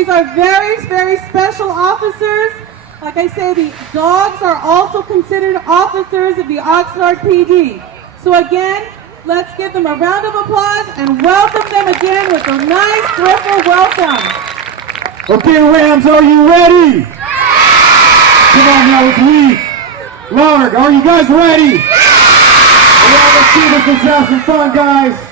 These are very, very special officers. Like I say, the dogs are also considered officers of the Oxnard PD. So again, let's give them a round of applause and welcome them again with a nice, triple welcome. Okay, Rams, are you ready? Come on now, let's lead. Louder, are you guys ready? Yeah, let's see this. Let's have some fun, guys.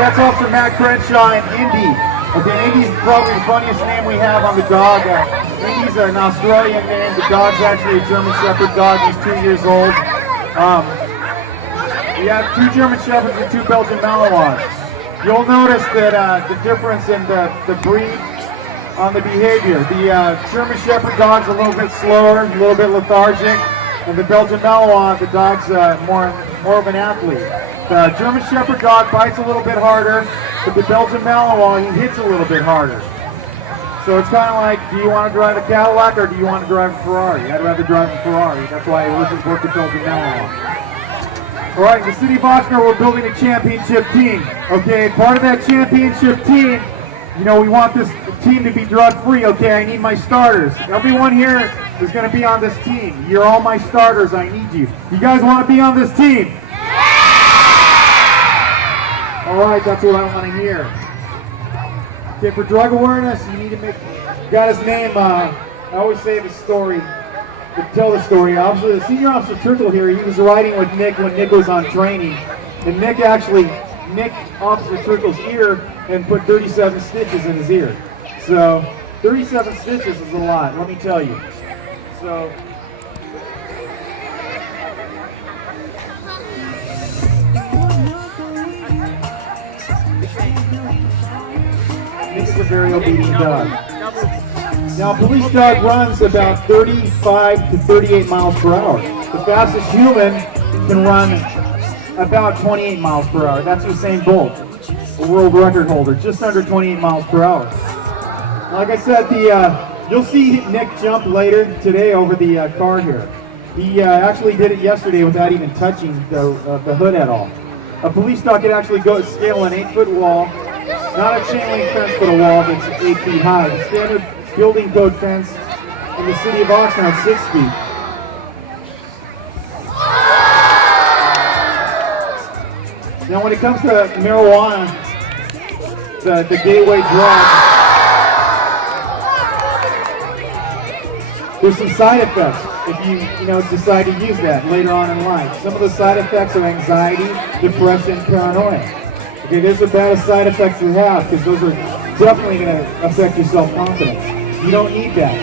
That's Officer Matt Crenshaw and Indy. Okay, Indy's probably the funniest name we have on the dog. Indy's an Australian name. The dog's actually a German Shepherd dog. He's 2 years old. We have 2 German Shepherds and 2 Belgian Malinois. You'll notice that the difference in the breed on the behavior. The German Shepherd dog's a little bit slower, a little bit lethargic, and the Belgian Malinois, the dog's more of an athlete. The German Shepherd dog bites a little bit harder, but the Belgian Malinois, he hits a little bit harder. So it's kind of like, do you want to drive a Cadillac or do you want to drive a Ferrari? I'd rather drive a Ferrari. That's why I always work with Belgian Malinois. All right, in the city of Oxnard, we're building a championship team. Okay, part of that championship team, you know, we want this team to be drug-free. Okay, I need my starters. Everyone here is going to be on this team. You're all my starters. I need you. You guys want to be on this team? All right, that's what I want to hear. Okay, for drug awareness, you need to make, got his name, I always say the story, to tell the story. Officer, Senior Officer Turtle here, he was riding with Nick when Nick was on training. And Nick actually nicked Officer Turtle's ear and put 37 stitches in his ear. So, 37 stitches is a lot, let me tell you. So, Nick is a very obedient dog. Now, a police dog runs about 35 to 38 miles per hour. The fastest human can run about 28 miles per hour. That's Usain Bolt, a world record holder, just under 28 miles per hour. Like I said, you'll see Nick jump later today over the car here. He actually did it yesterday without even touching the hood at all. A police dog could actually go scale an 8-foot wall. Not a chain link fence, but a wall that's 8 feet high. The standard building code fence in the city of Oxnard is 6 feet. Now when it comes to marijuana, the gateway drug, there's some side effects if you decide to use that later on in life. Some of the side effects are anxiety, depression, paranoia. Okay, there's the baddest side effects to have because those are definitely going to affect your self-confidence. You don't need that.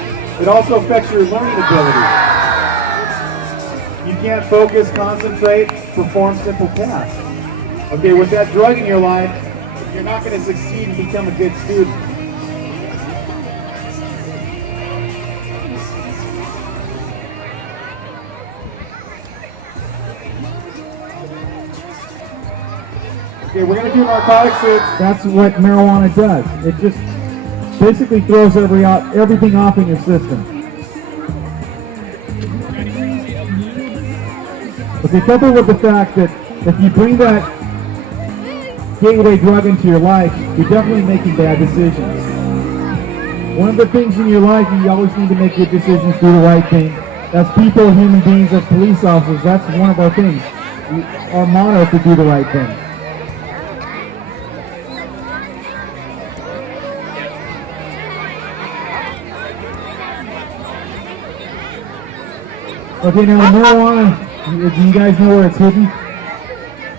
It also affects your learning ability. You can't focus, concentrate, perform simple tasks. Okay, with that drug in your life, you're not going to succeed and become a good student. Okay, we're going to do narcotic search. That's what marijuana does. It just basically throws everything off in your system. Okay, coupled with the fact that if you bring that gateway drug into your life, you're definitely making bad decisions. One of the things in your life, you always need to make good decisions, do the right thing. As people, human beings, as police officers, that's one of our things. Our motto is to do the right thing. Okay, now marijuana, do you guys know where it's hidden?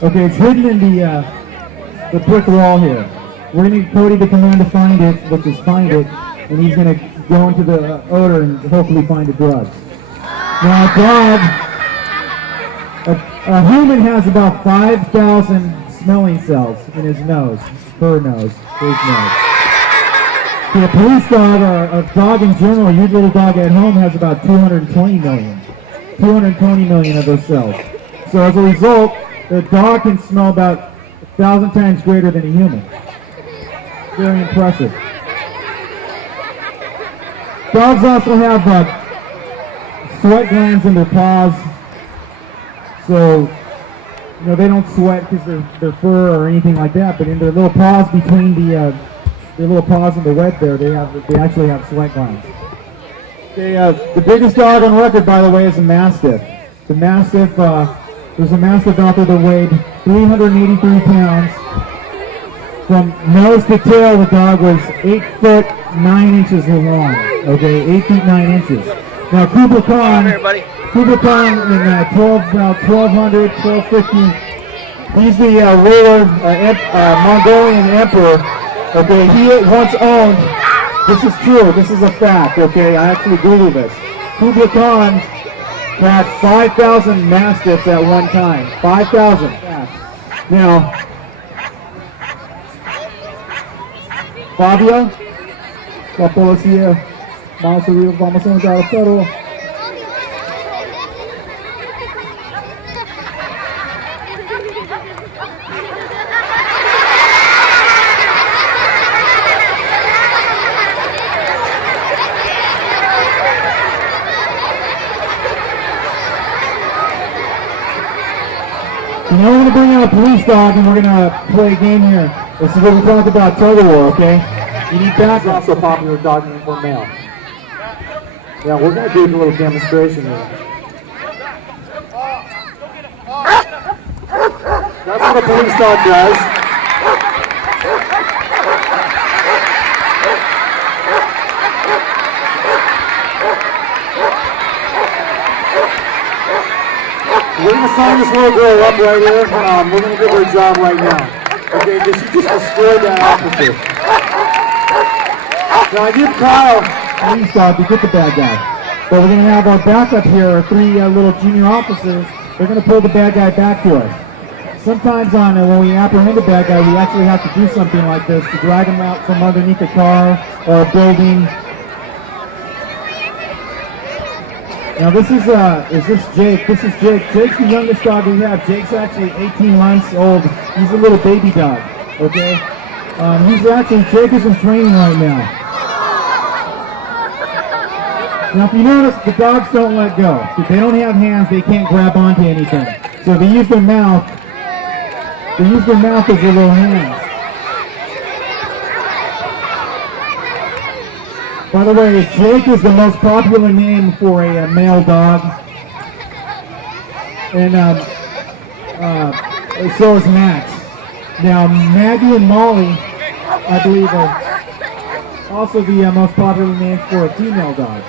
Okay, it's hidden in the brick wall here. We're going to need Cody to come in to find it, which is find it, and he's going to go into the odor and hopefully find the drugs. Now a human has about 5,000 smelling cells in his nose, his nose. See, a police dog, or a dog in general, your little dog at home has about 220 million. 220 million of those cells. So as a result, the dog can smell about 1,000 times greater than a human. Very impressive. Dogs also have sweat glands in their paws. So, they don't sweat because their fur or anything like that, but in their little paws between their little paws and the web there, they actually have sweat glands. The biggest dog on record, by the way, is a Mastiff. The Mastiff, there's a Mastiff out there that weighed 383 pounds. From nose to tail, the dog was 8 foot 9 inches long. Okay, 8 feet 9 inches. Now Kublai Khan in 1200, 1250, he's the ruler, Mongolian emperor. Okay, he once owned, this is true, this is a fact, okay, I actually Googled this. Kublai Khan had 5,000 Mastiffs at one time, 5,000. Now, Fabio, la policía, vamos a entrar al perro. So now we're going to bring out a police dog and we're going to play a game here. This is what we talk about tug of war, okay? You need backup. It's also a popular dog name for male. Yeah, we're going to do a little demonstration here. That's what a police dog does. We're going to sign this little girl up right here. We're going to give her a job right now. Okay, because she just destroyed that officer. Now I give Kyle police dog to get the bad guy. But we're going to have our backup here, our 3 little junior officers. They're going to pull the bad guy back to us. Sometimes when we apprehend a bad guy, we actually have to do something like this to drag him out from underneath a car or a building. Now this is Jake? This is Jake. Jake's the youngest dog we have. Jake's actually 18 months old. He's a little baby dog, okay? Jake is in training right now. Now if you notice, the dogs don't let go. If they don't have hands, they can't grab onto anything. So they use their mouth. They use their mouth as their little hands. By the way, Jake is the most popular name for a male dog. And so is Max. Now, Maggie and Molly, I believe, are also the most popular name for a female dog.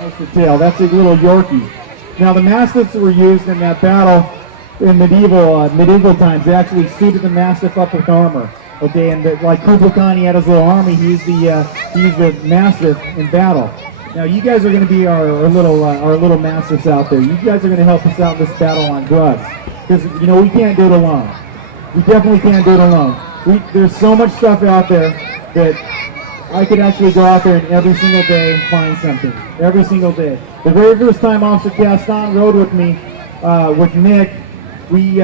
That's the tail. That's a little Yorkie. Now, the Mastiffs were used in that battle in medieval times. They actually suited the Mastiff up with armor. Okay, and like Kublai Khan, he had his little army. He used the Mastiff in battle. Now you guys are going to be our little Mastiffs out there. You guys are going to help us out in this battle on drugs, because we can't do it alone. We definitely can't do it alone. There's so much stuff out there that I could actually go out there and every single day find something. Every single day. The very first time Officer Caston rode with me, with Nick, we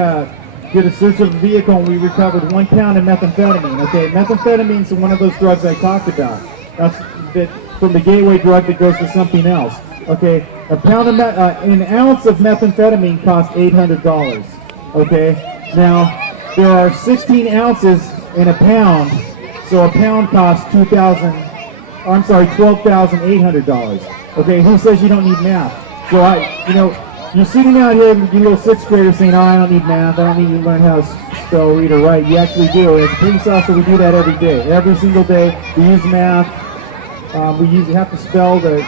did a search of the vehicle and we recovered 1 pound of methamphetamine. Okay, methamphetamine is one of those drugs I talked about. That's from the gateway drug that goes to something else. Okay, an ounce of methamphetamine costs $800. Okay, now there are 16 ounces in a pound, so a pound costs $12,800. Okay, who says you don't need math? So you're sitting out here, you little 6th grader saying, "Oh, I don't need math. I don't need to learn how to spell, read, or write." You actually do. As a police officer, we do that every day. Every single day, we use math. We have to spell do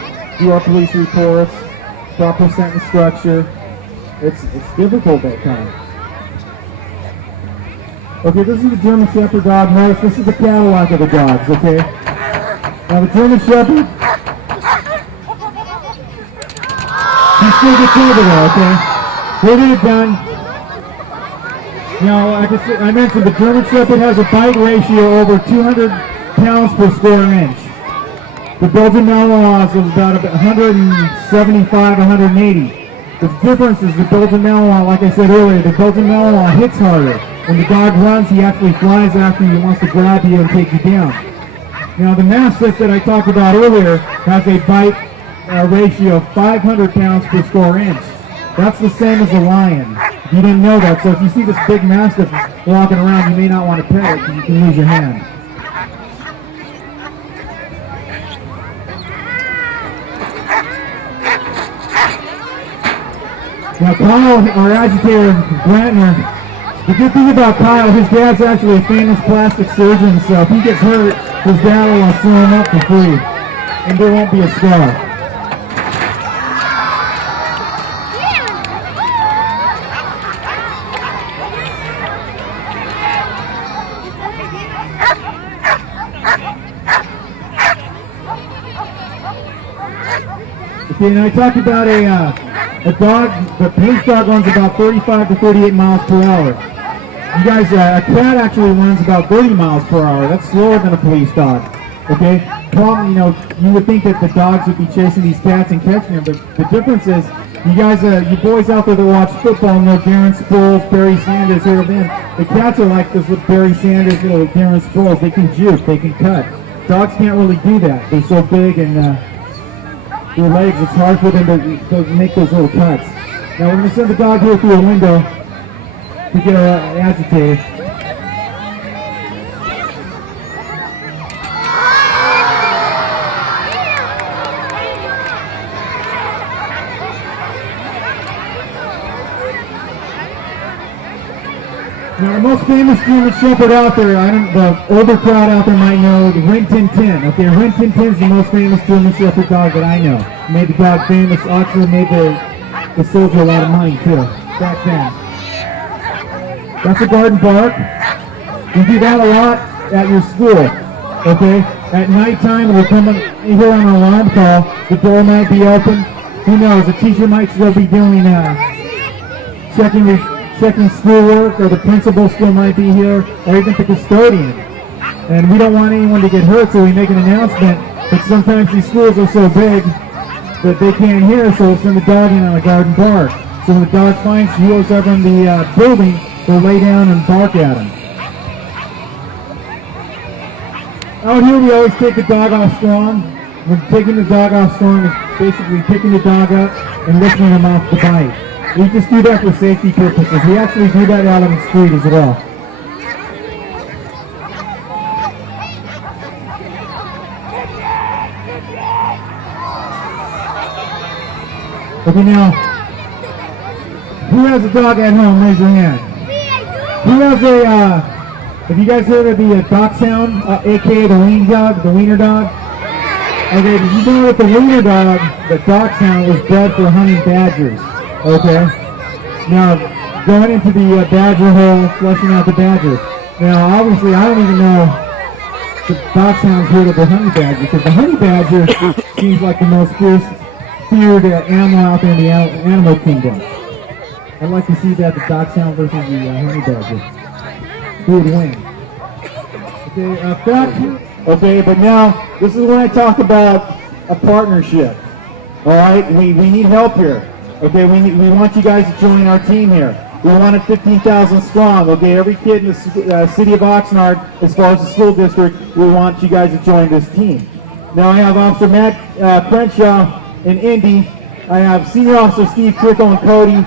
our police reports, proper sentence structure. It's difficult at times. Okay, this is the German Shepherd dog horse. This is the Cadillac of the dogs. Okay. Now the German Shepherd. He still gets over there, okay? We'll get it done. Now, like I mentioned, the German Shepherd has a bite ratio over 200 pounds per square inch. The Belgian Malinois is about 175, 180. The difference is the Belgian Malinois, like I said earlier, the Belgian Malinois hits harder. When the dog runs, he actually flies after you, he wants to grab you and take you down. Now, the Mastiff that I talked about earlier has a bite ratio of 500 pounds per square inch. That's the same as a lion. You didn't know that, so if you see this big Mastiff walking around, you may not want to pet it because you can lose your hand. Now Kyle, our agitator, Brantner, the good thing about Kyle, his dad's actually a famous plastic surgeon, so if he gets hurt, his dad will sew him up for free, and there won't be a scar. Okay, now I talked about a dog, the police dog runs about 35 to 38 miles per hour. You guys, a cat actually runs about 30 miles per hour. That's slower than a police dog. Okay? Problem, you would think that the dogs would be chasing these cats and catching them, but the difference is, you guys, you boys out there that watch football know Darren Sproles, Barry Sanders, here of them. The cats are like this with Barry Sanders, Darren Sproles. They can juke, they can cut. Dogs can't really do that. They're so big and their legs, it's hard for them to make those little cuts. Now we're going to send the dog here through a window to get her agitated. Now the most famous German Shepherd out there, the older crowd out there might know, the Rin Tin Tin. Okay, Rin Tin Tin's the most famous German Shepherd dog that I know. Made the dog famous. Oxnard made the soldier a lot of money too, back then. That's a garden bark. You do that a lot at your school. Okay, at nighttime we'll come in, you hear an alarm call, the door might be open. Who knows, the teacher might still be doing checking schoolwork, or the principal still might be here, or even the custodian. And we don't want anyone to get hurt, so we make an announcement. But sometimes these schools are so big that they can't hear, so we'll send the dog in on a garden bark. So when the dog finds whoever's ever in the building, they'll lay down and bark at him. Out here we always take the dog off strong. When taking the dog off strong is basically picking the dog up and lifting him off the bite. We just do that for safety purposes. We actually do that out on the street as well. Okay, now, who has a dog at home? Raise your hand. Who has have you guys heard of the dachshund, aka the wiener dog? Okay, did you know that the wiener dog, the dachshund, was bred for hunting badgers? Okay. Now, going into the badger hole, flushing out the badger. Now, obviously, I don't even know the dachshund's heard of the honey badger, because the honey badger seems like the most feared animal out there in the animal kingdom. I'd like to see that, the dachshund versus the honey badger. Who would win? Okay, but now, this is when I talk about a partnership. Alright, we need help here. Okay, we want you guys to join our team here. We want it 15,000 strong. Okay, every kid in the city of Oxnard, as far as the school district, we want you guys to join this team. Now I have Officer Matt Crenshaw and Indy. I have Senior Officer Steve Trickle and Cody,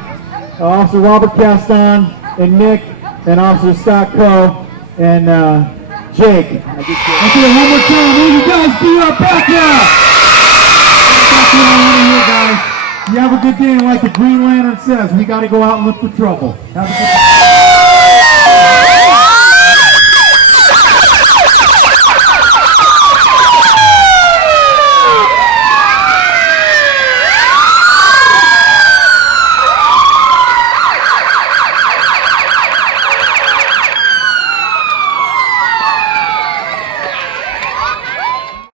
Officer Robert Caston and Nick, and Officer Scott Coe and Jake. Okay, one more time. Will you guys be our backup? That's what I want to hear, guys. You have a good day, and like the Green Lantern says, we got to go out and look for trouble. Have a good day.